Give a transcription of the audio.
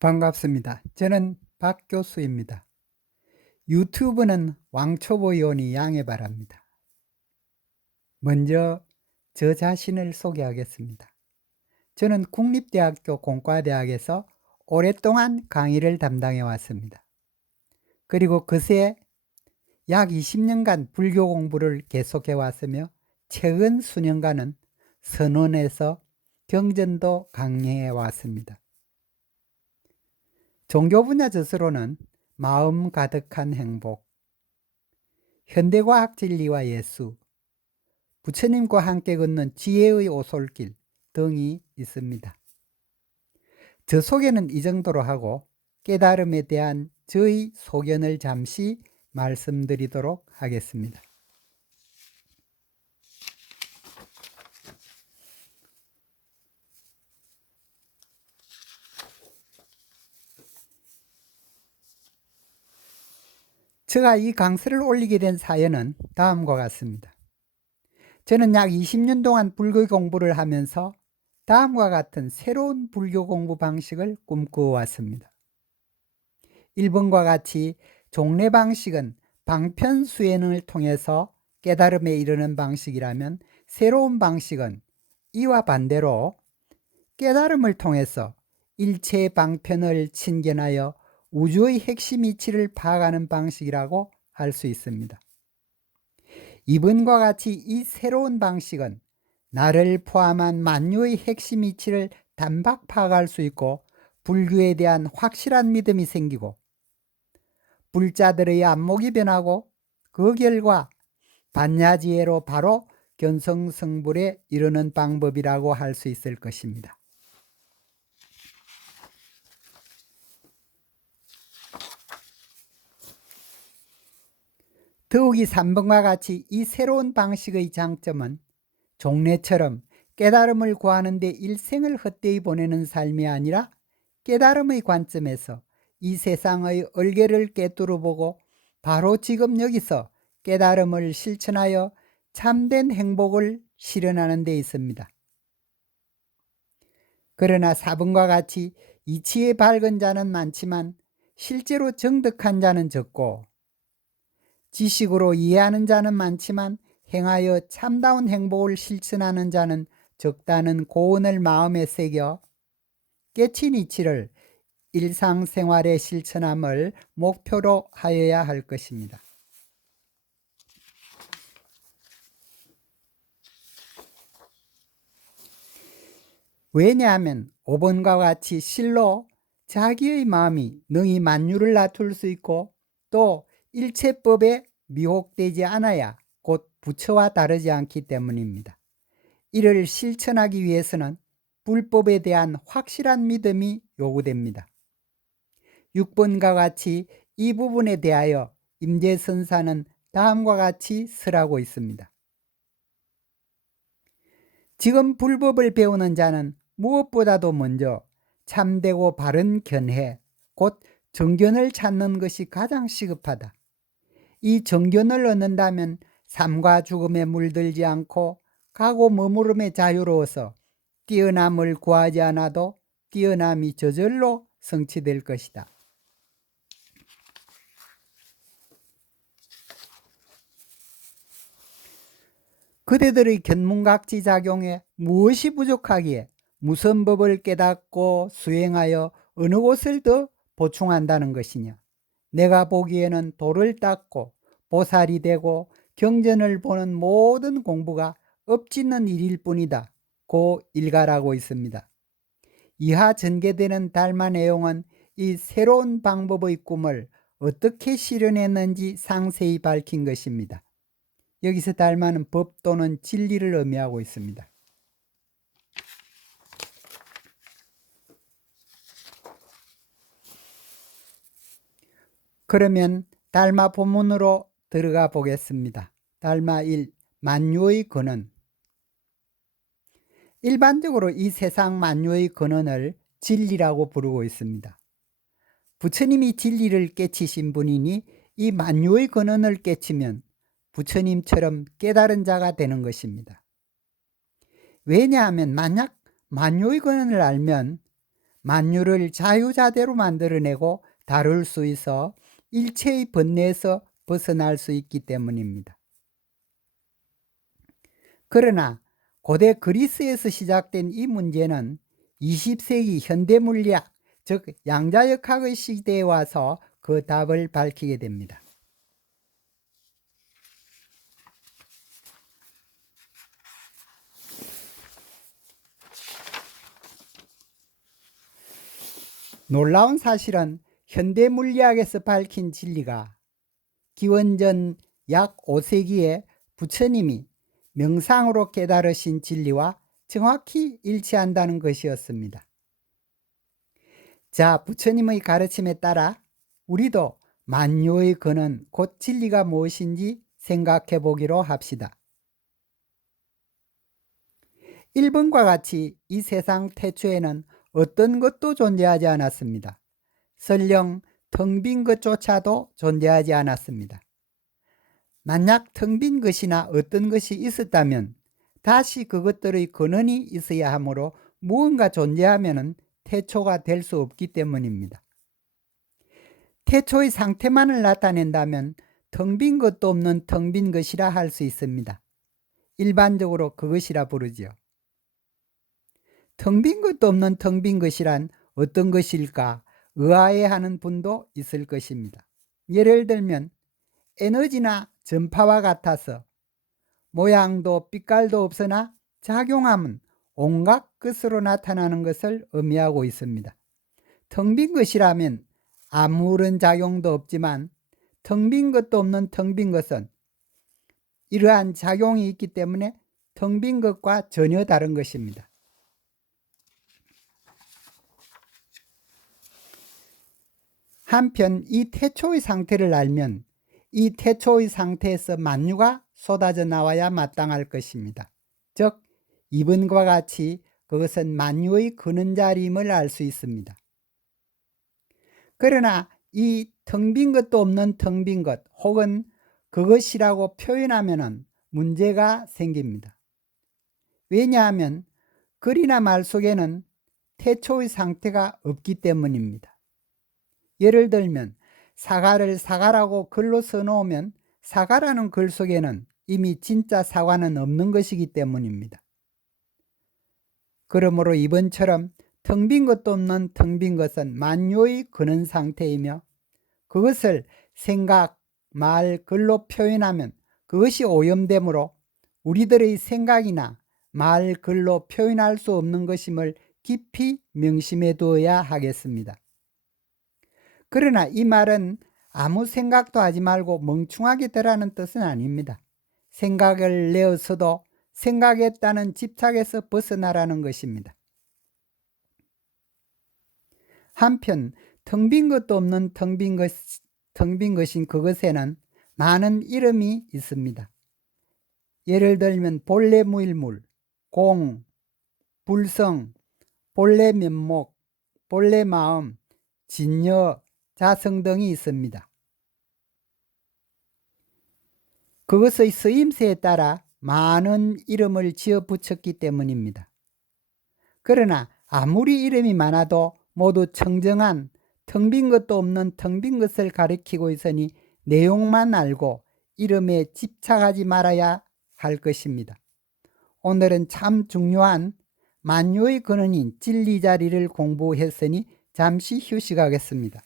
반갑습니다. 저는 박 교수입니다. 유튜브는 왕초보이오니 양해 바랍니다. 먼저 저 자신을 소개하겠습니다. 저는 국립대학교 공과대학에서 오랫동안 강의를 담당해 왔습니다. 그리고 그새 약 20년간 불교 공부를 계속해 왔으며 최근 수년간은 선원에서 경전도 강의해 왔습니다. 종교 분야 저서로는 마음 가득한 행복, 현대과학 진리와 예수, 부처님과 함께 걷는 지혜의 오솔길 등이 있습니다. 저 소개는 이 정도로 하고 깨달음에 대한 저의 소견을 잠시 말씀드리도록 하겠습니다. 제가 이 강서를 올리게 된 사연은 다음과 같습니다. 저는 약 20년 동안 불교 공부를 하면서 다음과 같은 새로운 불교 공부 방식을 꿈꾸어 왔습니다. 1번과 같이 종래 방식은 방편수행을 통해서 깨달음에 이르는 방식이라면, 새로운 방식은 이와 반대로 깨달음을 통해서 일체의 방편을 친견하여 우주의 핵심 이치를 파악하는 방식이라고 할 수 있습니다. 이번과 같이 이 새로운 방식은 나를 포함한 만유의 핵심 이치를 단박 파악할 수 있고, 불교에 대한 확실한 믿음이 생기고 불자들의 안목이 변하고 그 결과 반야지혜로 바로 견성성불에 이르는 방법이라고 할 수 있을 것입니다. 더욱이 3번과 같이 이 새로운 방식의 장점은 종래처럼 깨달음을 구하는 데 일생을 헛되이 보내는 삶이 아니라, 깨달음의 관점에서 이 세상의 얼개를 꿰뚫어 보고 바로 지금 여기서 깨달음을 실천하여 참된 행복을 실현하는 데 있습니다. 그러나 4번과 같이 이치에 밝은 자는 많지만 실제로 정득한 자는 적고, 지식으로 이해하는 자는 많지만 행하여 참다운 행복을 실천하는 자는 적다는 고언을 마음에 새겨 깨친 이치를 일상생활에 실천함을 목표로 하여야 할 것입니다. 왜냐하면 5번과 같이 실로 자기의 마음이 능히 만유를 다툴 수 있고, 또 일체법에 미혹되지 않아야 곧 부처와 다르지 않기 때문입니다. 이를 실천하기 위해서는 불법에 대한 확실한 믿음이 요구됩니다. 6번과 같이 이 부분에 대하여 임재선사는 다음과 같이 설하고 있습니다. 지금 불법을 배우는 자는 무엇보다도 먼저 참되고 바른 견해, 곧 정견을 찾는 것이 가장 시급하다. 이 정견을 얻는다면 삶과 죽음에 물들지 않고 가고 머무름에 자유로워서 뛰어남을 구하지 않아도 뛰어남이 저절로 성취될 것이다. 그대들의 견문각지 작용에 무엇이 부족하기에 무슨 법을 깨닫고 수행하여 어느 곳을 더 보충한다는 것이냐. 내가 보기에는 돌을 닦고 보살이 되고 경전을 보는 모든 공부가 엎짓는 일일 뿐이다 고 일갈하고 있습니다. 이하 전개되는 달마 내용은 이 새로운 방법의 꿈을 어떻게 실현했는지 상세히 밝힌 것입니다. 여기서 달마는 법 또는 진리를 의미하고 있습니다. 그러면 달마 본문으로 들어가 보겠습니다. 달마 1. 만유의 근원. 일반적으로 이 세상 만유의 근원을 진리라고 부르고 있습니다. 부처님이 진리를 깨치신 분이니 이 만유의 근원을 깨치면 부처님처럼 깨달은 자가 되는 것입니다. 왜냐하면 만약 만유의 근원을 알면 만유를 자유자재로 만들어내고 다룰 수 있어 일체의 번뇌에서 벗어날 수 있기 때문입니다. 그러나 고대 그리스에서 시작된 이 문제는 20세기 현대물리학, 즉 양자역학의 시대에 와서 그 답을 밝히게 됩니다. 놀라운 사실은 현대물리학에서 밝힌 진리가 기원전 약 5세기에 부처님이 명상으로 깨달으신 진리와 정확히 일치한다는 것이었습니다. 자, 부처님의 가르침에 따라 우리도 만유의 근원 곧 진리가 무엇인지 생각해 보기로 합시다. 1번과 같이 이 세상 태초에는 어떤 것도 존재하지 않았습니다. 설령 텅 빈 것조차도 존재하지 않았습니다. 만약 텅 빈 것이나 어떤 것이 있었다면 다시 그것들의 근원이 있어야 하므로 무언가 존재하면 태초가 될 수 없기 때문입니다. 태초의 상태만을 나타낸다면 텅 빈 것도 없는 텅 빈 것이라 할 수 있습니다. 일반적으로 그것이라 부르지요. 텅 빈 것도 없는 텅 빈 것이란 어떤 것일까 의아해하는 분도 있을 것입니다. 예를 들면 에너지나 전파와 같아서 모양도 빛깔도 없으나 작용하면 온갖 것으로 나타나는 것을 의미하고 있습니다. 텅 빈 것이라면 아무런 작용도 없지만 텅 빈 것도 없는 텅 빈 것은 이러한 작용이 있기 때문에 텅 빈 것과 전혀 다른 것입니다. 한편 이 태초의 상태를 알면 이 태초의 상태에서 만유가 쏟아져 나와야 마땅할 것입니다. 즉 2번과 같이 그것은 만유의 근원자리임을 알 수 있습니다. 그러나 이 텅 빈 것도 없는 텅 빈 것 혹은 그것이라고 표현하면 문제가 생깁니다. 왜냐하면 글이나 말 속에는 태초의 상태가 없기 때문입니다. 예를 들면 사과를 사과라고 글로 써놓으면 사과라는 글 속에는 이미 진짜 사과는 없는 것이기 때문입니다. 그러므로 이번처럼 텅 빈 것도 없는 텅 빈 것은 만유의 근원 상태이며 그것을 생각, 말, 글로 표현하면 그것이 오염되므로 우리들의 생각이나 말, 글로 표현할 수 없는 것임을 깊이 명심해 두어야 하겠습니다. 그러나 이 말은 아무 생각도 하지 말고 멍충하게 되라는 뜻은 아닙니다. 생각을 내어서도 생각했다는 집착에서 벗어나라는 것입니다. 한편 텅 빈 것도 없는 텅 빈 것인 그것에는 많은 이름이 있습니다. 예를 들면 본래 무일물, 공, 불성, 본래 면목, 본래 마음, 진여, 자성 등이 있습니다. 그것의 쓰임새에 따라 많은 이름을 지어 붙였기 때문입니다. 그러나 아무리 이름이 많아도 모두 청정한 텅 빈 것도 없는 텅 빈 것을 가리키고 있으니 내용만 알고 이름에 집착하지 말아야 할 것입니다. 오늘은 참 중요한 만유의 근원인 진리 자리를 공부했으니 잠시 휴식하겠습니다.